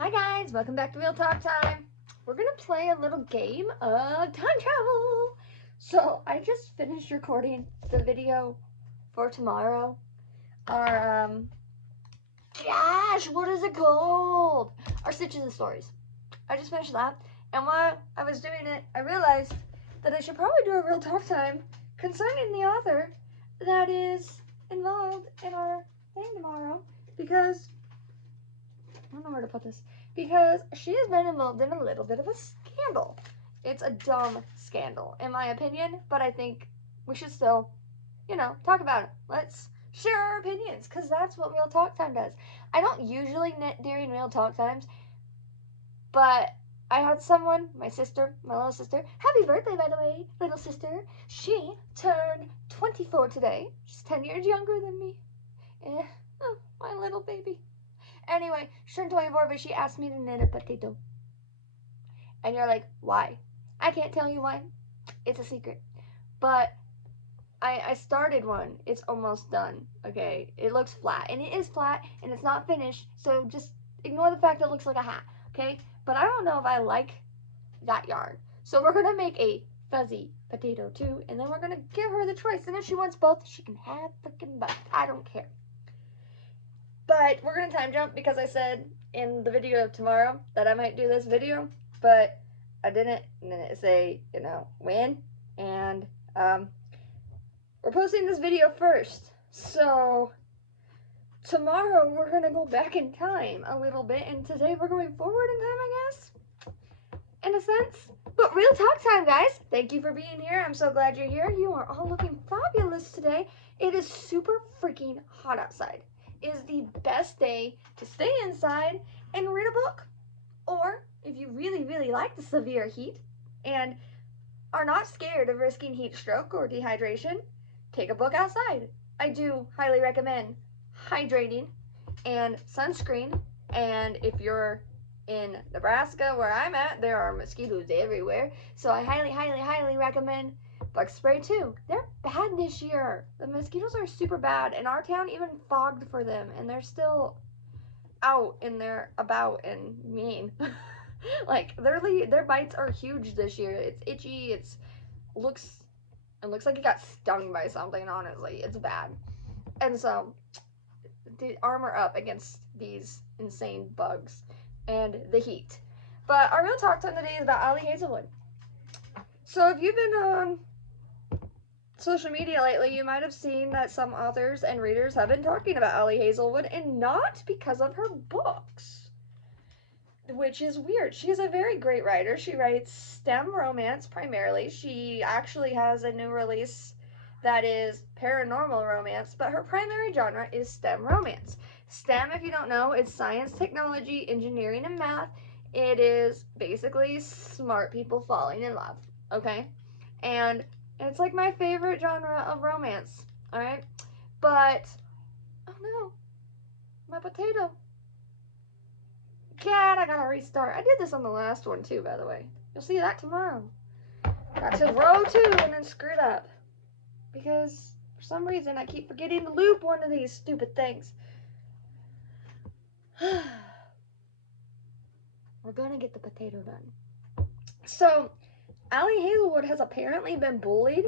Hi guys, welcome back to Real Talk Time. We're gonna play a little game of time travel. So I just finished recording the video for tomorrow. Our gosh, what is it called? Our Stitches and Stories. I just finished that, and while I was doing it, I realized that I should probably do a Real Talk Time concerning the author that is involved in our thing tomorrow, because I don't know where to put this. Because she has been involved in a little bit of a scandal. It's a dumb scandal, in my opinion, but I think we should still, talk about it. Let's share our opinions, because that's what Real Talk Time does. I don't usually knit during Real Talk Times, but I had someone, my sister, my little sister, happy birthday, by the way, little sister. She turned 24 today. She's 10 years younger than me. Oh, my little baby. Anyway, she turned 24, but she asked me to knit a potato. And you're like, why? I can't tell you why. It's a secret. But I started one. It's almost done. Okay? It looks flat. And it is flat, and it's not finished. So just ignore the fact that it looks like a hat. Okay? But I don't know if I like that yarn. So we're going to make a fuzzy potato too. And then we're going to give her the choice. And if she wants both, she can have freaking both. I don't care. But we're going to time jump because I said in the video of tomorrow that I might do this video, but I didn't say, when. And we're posting this video first. So tomorrow we're going to go back in time a little bit, and today we're going forward in time, I guess, in a sense. But Real Talk Time, guys. Thank you for being here. I'm so glad you're here. You are all looking fabulous today. It is super freaking hot outside. It is the best day to stay inside and read a book. Or, if you really, really like the severe heat and are not scared of risking heat stroke or dehydration, take a book outside. I do highly recommend hydrating and sunscreen. And if you're in Nebraska, where I'm at, there are mosquitoes everywhere. So I highly, highly, highly recommend bug spray too. They're bad this year. The mosquitoes are super bad, and our town even fogged for them, and they're still out and they're about and mean. Like their bites are huge this year. It's itchy. It looks like it got stung by something. Honestly, it's bad. And so, armor up against these insane bugs and the heat. But our real talk time today is about Ali Hazelwood. So if you've been on social media lately, you might have seen that some authors and readers have been talking about Ali Hazelwood, and not because of her books, which is weird. She's a very great writer. She writes STEM romance primarily. She actually has a new release that is paranormal romance, but her primary genre is STEM romance. STEM, if you don't know, is science, technology, engineering, and math. It is basically smart people falling in love, okay? And it's like my favorite genre of romance, alright? But, oh no, my potato. God, I gotta restart. I did this on the last one too, by the way. You'll see that tomorrow. Got to row 2 and then screwed up. Because, for some reason, I keep forgetting to loop one of these stupid things. We're gonna get the potato done. So, Ali Hazelwood has apparently been bullied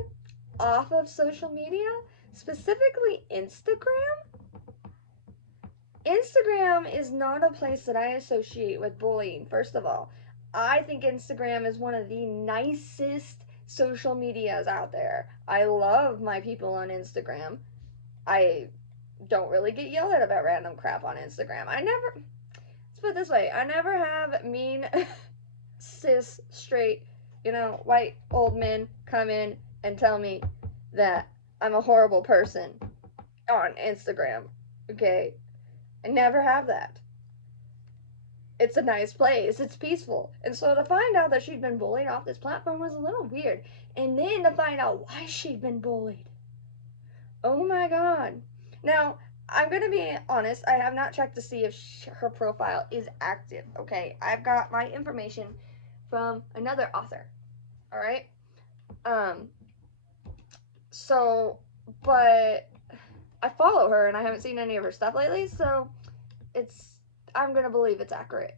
off of social media, specifically Instagram. Instagram is not a place that I associate with bullying, first of all. I think Instagram is one of the nicest social medias out there. I love my people on Instagram. I don't really get yelled at about random crap on Instagram. Let's put it this way, I never have mean, cis, straight, white old men come in and tell me that I'm a horrible person on Instagram. Okay? I never have that. It's a nice place. It's peaceful. And so to find out that she'd been bullied off this platform was a little weird. And then to find out why she'd been bullied. Oh my god. Now, I'm going to be honest. I have not checked to see if her profile is active. Okay? I've got my information from another author. Alright? But I follow her and I haven't seen any of her stuff lately, so I'm gonna believe it's accurate.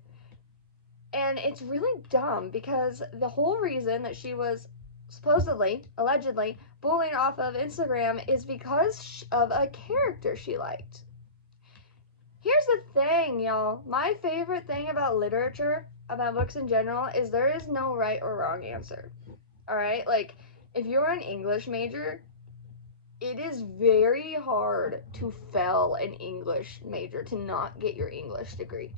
And it's really dumb because the whole reason that she was supposedly, allegedly, bullying off of Instagram is because of a character she liked. Here's the thing, y'all. My favorite thing about literature, about books in general, is there is no right or wrong answer. Alright? Like, if you're an English major, it is very hard to fail an English major, to not get your English degree.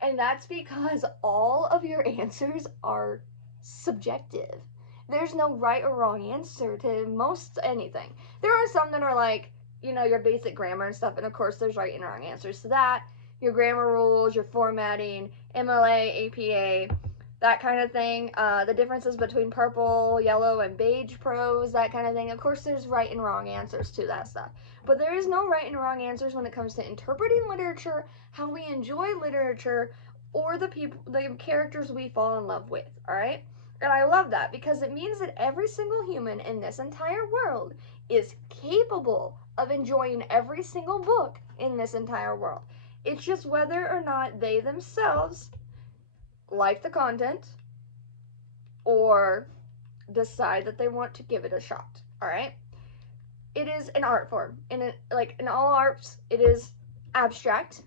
And that's because all of your answers are subjective. There's no right or wrong answer to most anything. There are some that are like, you know, your basic grammar and stuff, and of course there's right and wrong answers to that. Your grammar rules, your formatting, MLA, APA, that kind of thing. The differences between purple, yellow, and beige prose, that kind of thing. Of course there's right and wrong answers to that stuff. But there is no right and wrong answers when it comes to interpreting literature, how we enjoy literature, or the characters we fall in love with, alright? And I love that because it means that every single human in this entire world is capable of enjoying every single book in this entire world. It's just whether or not they themselves like the content or decide that they want to give it a shot, alright? It is an art form. Like in all arts, it is abstract.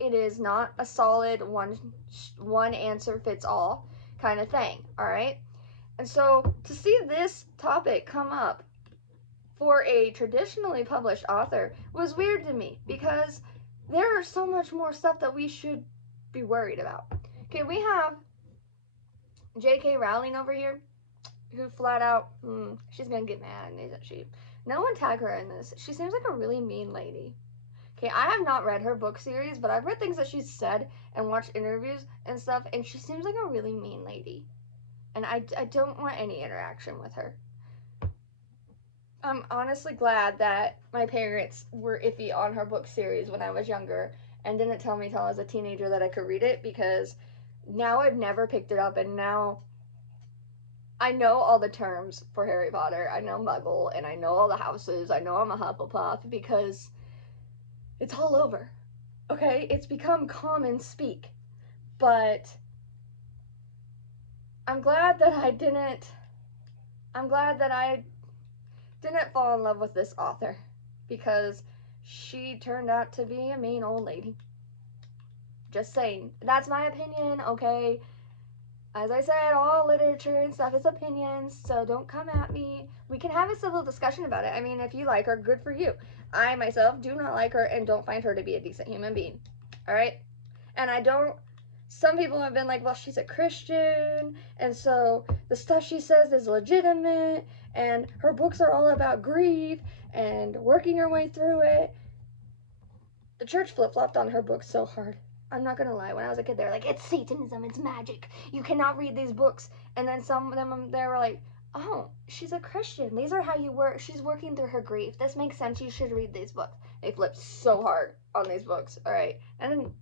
It is not a solid one answer fits all kind of thing, alright? And so to see this topic come up for a traditionally published author was weird to me because there is so much more stuff that we should be worried about. Okay, we have J.K. Rowling over here, who flat out, she's gonna get mad, isn't she? No one tag her in this. She seems like a really mean lady. Okay, I have not read her book series, but I've read things that she's said and watched interviews and stuff, and she seems like a really mean lady. And I don't want any interaction with her. I'm honestly glad that my parents were iffy on her book series when I was younger and didn't tell me till I was a teenager that I could read it, because now I've never picked it up, and now I know all the terms for Harry Potter. I know Muggle, and I know all the houses. I know I'm a Hufflepuff because it's all over. Okay? It's become common speak. But I'm glad that I didn't fall in love with this author, because she turned out to be a mean old lady. Just saying. That's my opinion, okay? As I said, all literature and stuff is opinions, so don't come at me. We can have a civil discussion about it. I mean, if you like her, good for you. I, myself, do not like her and don't find her to be a decent human being. Alright? And I don't... Some people have been like, well, she's a Christian, and so the stuff she says is legitimate, and her books are all about grief and working your way through it. The church flip-flopped on her books so hard. I'm not gonna lie, when I was a kid, they were like, it's Satanism, it's magic, you cannot read these books. And then some of them, they were like, oh, she's a Christian, these are how you work, she's working through her grief, this makes sense, you should read these books. They flipped so hard on these books, alright? And then,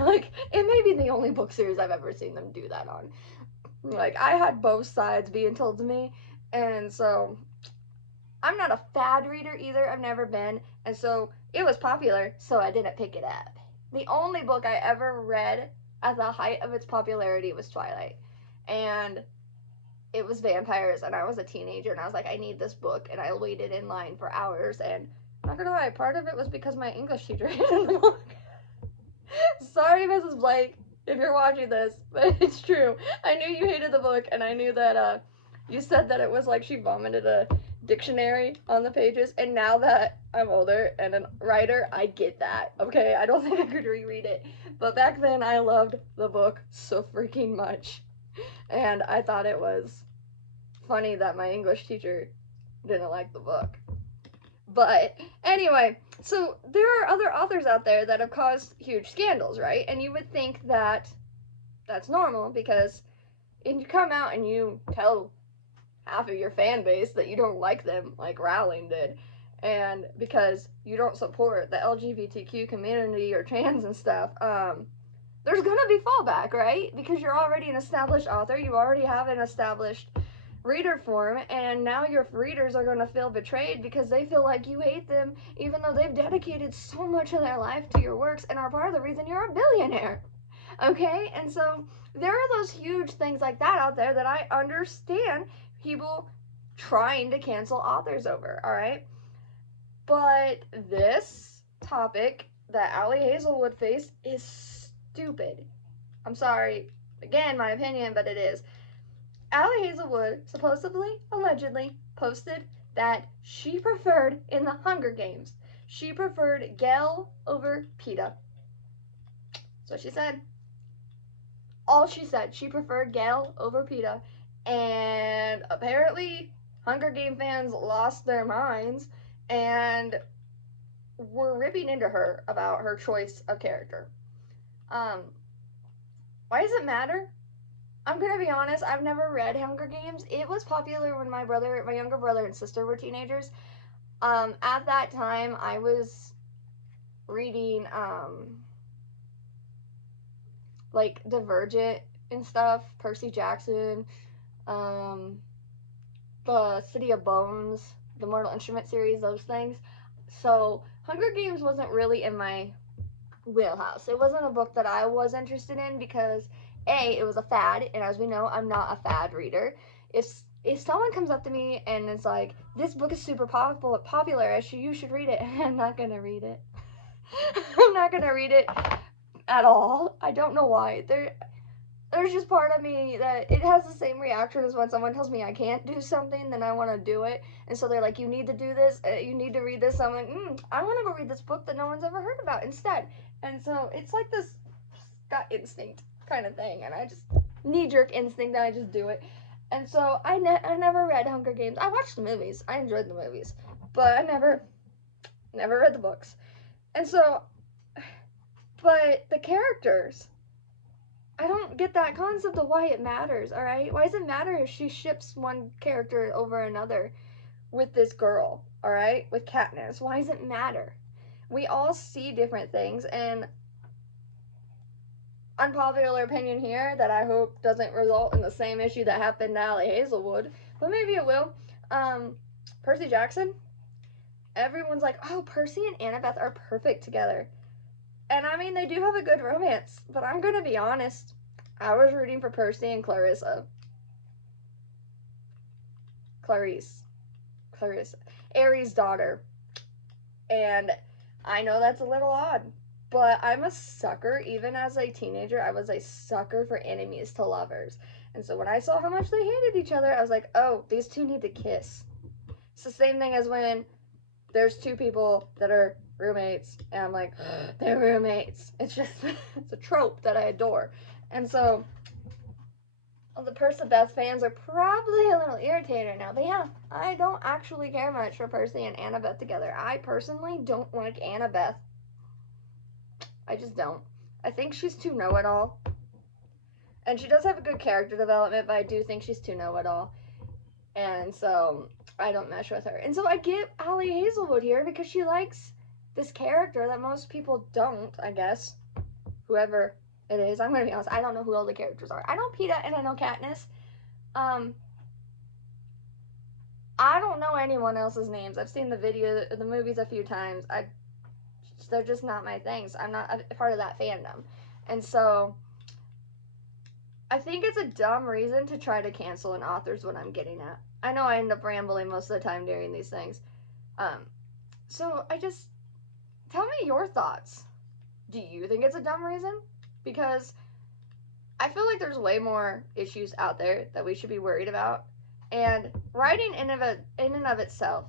like, it may be the only book series I've ever seen them do that on. Like, I had both sides being told to me, and so, I'm not a fad reader either, I've never been, and so, it was popular, so I didn't pick it up. The only book I ever read at the height of its popularity was Twilight. And it was vampires, and I was a teenager, and I was like, I need this book, and I waited in line for hours, and I'm not gonna lie, part of it was because my English teacher hated the book. Sorry, Mrs. Blake, if you're watching this, but it's true. I knew you hated the book, and I knew that, you said that it was like she vomited a dictionary on the pages, and now that I'm older and a writer, I get that, okay? I don't think I could reread it, but back then I loved the book so freaking much, and I thought it was funny that my English teacher didn't like the book. But anyway, so there are other authors out there that have caused huge scandals, right? And you would think that that's normal, because if you come out and you tell half of your fan base that you don't like them, like Rowling did, and because you don't support the LGBTQ community or trans and stuff, there's gonna be fallback, right? Because you're already an established author, you already have an established reader form, and now your readers are gonna feel betrayed because they feel like you hate them, even though they've dedicated so much of their life to your works and are part of the reason you're a billionaire. Okay? And so there are those huge things like that out there that I understand people trying to cancel authors over, all right? But this topic that Ali Hazelwood faced is stupid. I'm sorry. Again, my opinion, but it is. Ali Hazelwood supposedly, allegedly, posted that she preferred in the Hunger Games, she preferred Gale over Peeta. That's what she said. All she said, she preferred Gale over Peeta. And apparently, Hunger Game fans lost their minds and were ripping into her about her choice of character. Why does it matter? I'm gonna be honest, I've never read Hunger Games. It was popular when my younger brother and sister were teenagers. At that time, I was reading, like, Divergent and stuff, Percy Jackson, the City of Bones, the Mortal Instrument series, those things. So, Hunger Games wasn't really in my wheelhouse. It wasn't a book that I was interested in because it was a fad, and as we know, I'm not a fad reader. If someone comes up to me and it's like, this book is super popular, you should read it, I'm not gonna read it. I'm not gonna read it at all. I don't know why. There's just part of me that it has the same reaction as when someone tells me I can't do something, then I want to do it. And so they're like, you need to do this, you need to read this. I'm like, I want to go read this book that no one's ever heard about instead. And so it's like this gut instinct kind of thing, and I just knee-jerk instinct that I just do it. And so I never read Hunger Games. I watched the movies. I enjoyed the movies, but I never read the books. And so, but the characters, I don't get that concept of why it matters, all right? Why does it matter if she ships one character over another with this girl, all right? With Katniss. Why does it matter? We all see different things, and unpopular opinion here that I hope doesn't result in the same issue that happened to Ali Hazelwood, but maybe it will. Percy Jackson, everyone's like, oh, Percy and Annabeth are perfect together. And I mean, they do have a good romance, but I'm gonna be honest, I was rooting for Percy and Clarissa. Clarice. Aries' daughter. And I know that's a little odd, but I'm a sucker. Even as a teenager, I was a sucker for enemies to lovers. And so when I saw how much they hated each other, I was like, oh, these two need to kiss. It's the same thing as when there's two people that are roommates, and I'm like, they're roommates. It's just, it's a trope that I adore. And so, well, the Percy Beth fans are probably a little irritated now, but yeah, I don't actually care much for Percy and Annabeth together. I personally don't like Annabeth. I just don't. I think she's too know-it-all. And she does have a good character development, but I do think she's too know-it-all. And so, I don't mesh with her. And so I get Ali Hazelwood here because she likes this character that most people don't, I guess. Whoever it is. I'm going to be honest. I don't know who all the characters are. I know Peeta and I know Katniss. I don't know anyone else's names. I've seen the movies a few times. They're just not my things. I'm not a part of that fandom. And so, I think it's a dumb reason to try to cancel an author is what I'm getting at. I know I end up rambling most of the time during these things. So tell me your thoughts. Do you think it's a dumb reason? Because I feel like there's way more issues out there that we should be worried about. And writing in and of itself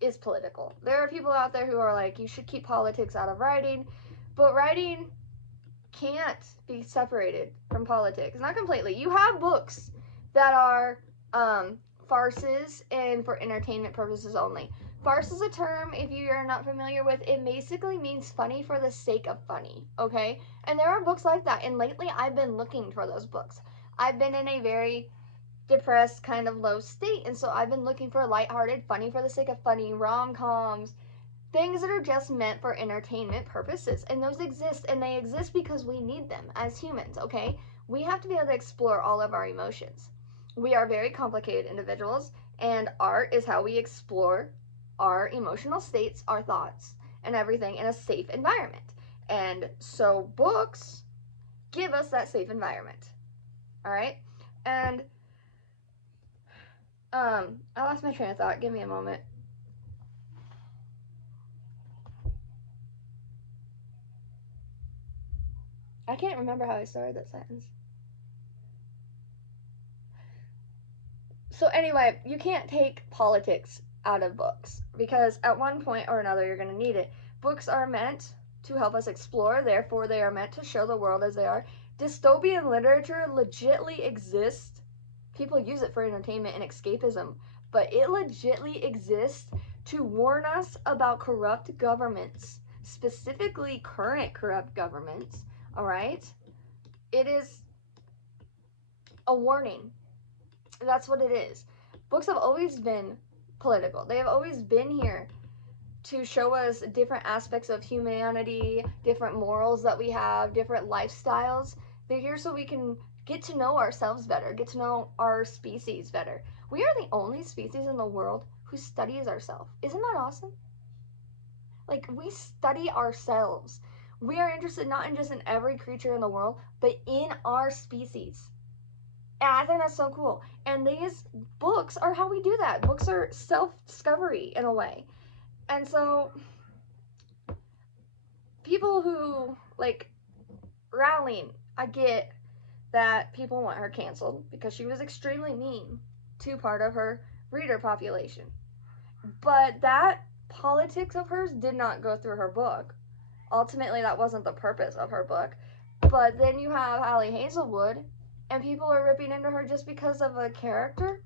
is political. There are people out there who are like, you should keep politics out of writing. But writing can't be separated from politics. Not completely. You have books that are farces and for entertainment purposes only. Farce is a term, if you are not familiar with, it basically means funny for the sake of funny, okay? And there are books like that, and lately I've been looking for those books. I've been in a very depressed, kind of low state, and so I've been looking for lighthearted, funny for the sake of funny, rom-coms, things that are just meant for entertainment purposes. And those exist, and they exist because we need them as humans, okay? We have to be able to explore all of our emotions. We are very complicated individuals, and art is how we explore our emotional states, our thoughts, and everything in a safe environment. And so books give us that safe environment. All right? And I lost my train of thought. Give me a moment. I can't remember how I started that sentence. So anyway, you can't take politics out of books because at one point or another you're going to need it. Books are meant to help us explore, therefore they are meant to show the world as they are. Dystopian literature legitly exists. People use it for entertainment and escapism, but it legitly exists to warn us about corrupt governments, specifically current corrupt governments, all right? It is a warning. That's what it is. Books have always been political. They have always been here to show us different aspects of humanity, different morals that we have, different lifestyles. They're here so we can get to know ourselves better, get to know our species better. We are the only species in the world who studies ourselves. Isn't that awesome? Like, we study ourselves. We are interested not in just in every creature in the world, but in our species. And I think that's so cool. And these books are how we do that. Books are self-discovery in a way. And so people who, like, Rowling, I get that people want her canceled because she was extremely mean to part of her reader population. But that politics of hers did not go through her book. Ultimately, that wasn't the purpose of her book. But then you have Ali Hazelwood, and people are ripping into her just because of a character?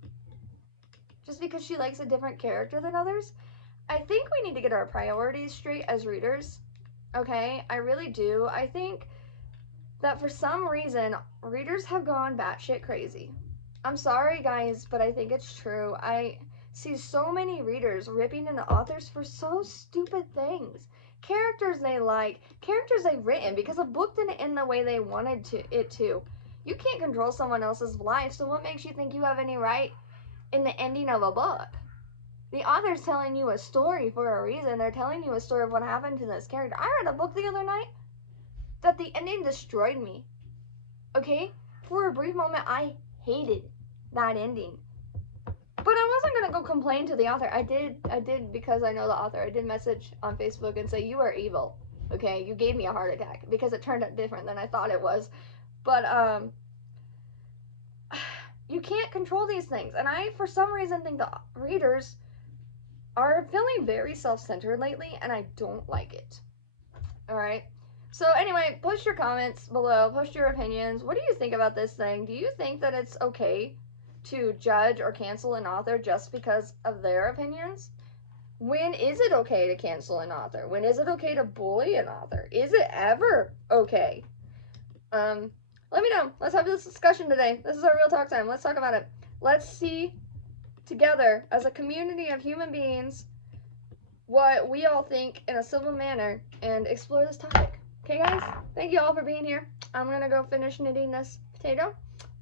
Just because she likes a different character than others? I think we need to get our priorities straight as readers. Okay? I really do. I think that for some reason, readers have gone batshit crazy. I'm sorry, guys, but I think it's true. I see so many readers ripping into authors for so stupid things. Characters they like, characters they've written because a book didn't end the way they wanted it to. You can't control someone else's life, so what makes you think you have any right in the ending of a book? The author's telling you a story for a reason. They're telling you a story of what happened to this character. I read a book the other night that the ending destroyed me. Okay? For a brief moment, I hated that ending. But I wasn't going to go complain to the author. I did because I know the author. I did message on Facebook and say, you are evil. Okay? You gave me a heart attack because it turned out different than I thought it was. But, you can't control these things. And I, for some reason, think the readers are feeling very self-centered lately, and I don't like it. Alright? So, anyway, post your comments below. Post your opinions. What do you think about this thing? Do you think that it's okay to judge or cancel an author just because of their opinions? When is it okay to cancel an author? When is it okay to bully an author? Is it ever okay? Let me know. Let's have this discussion today. This is our real talk time. Let's talk about it. Let's see together as a community of human beings what we all think in a civil manner and explore this topic. Okay, guys? Thank you all for being here. I'm going to go finish knitting this potato,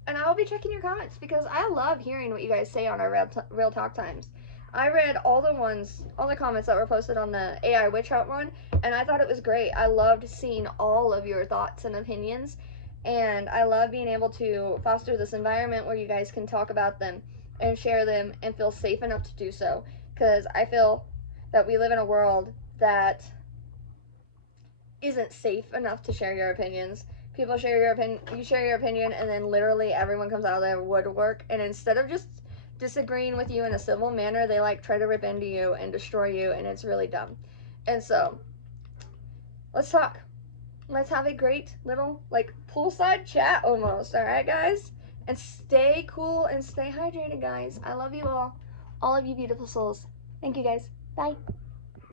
and I'll be checking your comments because I love hearing what you guys say on our real talk times. I read all the comments that were posted on the AI Witch Hunt one, and I thought it was great. I loved seeing all of your thoughts and opinions. And I love being able to foster this environment where you guys can talk about them and share them and feel safe enough to do so. Because I feel that we live in a world that isn't safe enough to share your opinions. People share your opinion, you share your opinion, and then literally everyone comes out of their woodwork. And instead of just disagreeing with you in a civil manner, they like try to rip into you and destroy you, and it's really dumb. And so, let's talk. Let's have a great little, like, poolside chat almost, alright, guys? And stay cool and stay hydrated, guys. I love you all of you beautiful souls. Thank you, guys. Bye.